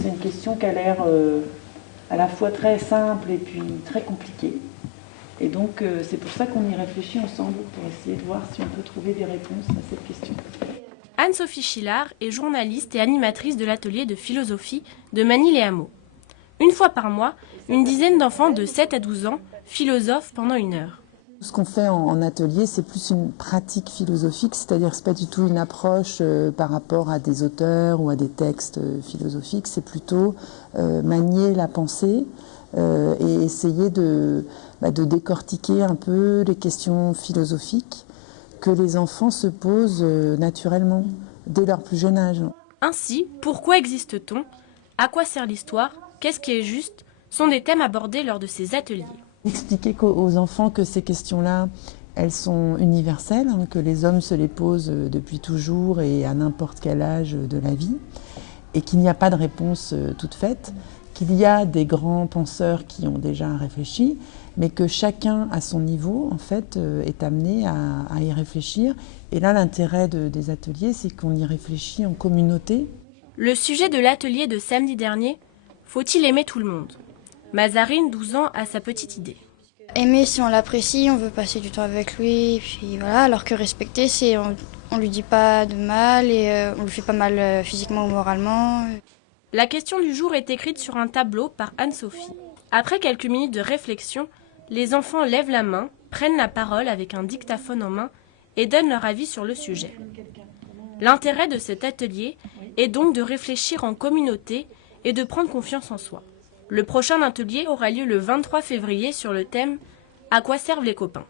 C'est une question qui a l'air à la fois très simple et puis très compliquée. Et donc c'est pour ça qu'on y réfléchit ensemble, pour essayer de voir si on peut trouver des réponses à cette question. Anne-Sophie Schillard est journaliste et animatrice de l'atelier de philosophie de Magny-les-Hameaux. Une fois par mois, une dizaine d'enfants de 7 à 12 ans philosophent pendant 1 heure. Ce qu'on fait en atelier, c'est plus une pratique philosophique, c'est-à-dire que ce n'est pas du tout une approche par rapport à des auteurs ou à des textes philosophiques, c'est plutôt manier la pensée et essayer de décortiquer un peu les questions philosophiques que les enfants se posent naturellement dès leur plus jeune âge. Ainsi, pourquoi existe-t-on? À quoi sert l'histoire? Qu'est-ce qui est juste? Sont des thèmes abordés lors de ces ateliers. Expliquer aux enfants que ces questions-là, elles sont universelles, hein, que les hommes se les posent depuis toujours et à n'importe quel âge de la vie, et qu'il n'y a pas de réponse toute faite, qu'il y a des grands penseurs qui ont déjà réfléchi, mais que chacun à son niveau, en fait, est amené à y réfléchir. Et là, l'intérêt des ateliers, c'est qu'on y réfléchit en communauté. Le sujet de l'atelier de samedi dernier, faut-il aimer tout le monde? Mazarine, 12 ans, a sa petite idée. Aimer, si on l'apprécie, on veut passer du temps avec lui, et puis voilà. Alors que respecter, c'est on lui dit pas de mal et on lui fait pas mal physiquement ou moralement. La question du jour est écrite sur un tableau par Anne-Sophie. Après quelques minutes de réflexion, les enfants lèvent la main, prennent la parole avec un dictaphone en main et donnent leur avis sur le sujet. L'intérêt de cet atelier est donc de réfléchir en communauté et de prendre confiance en soi. Le prochain atelier aura lieu le 23 février sur le thème « À quoi servent les copains ?»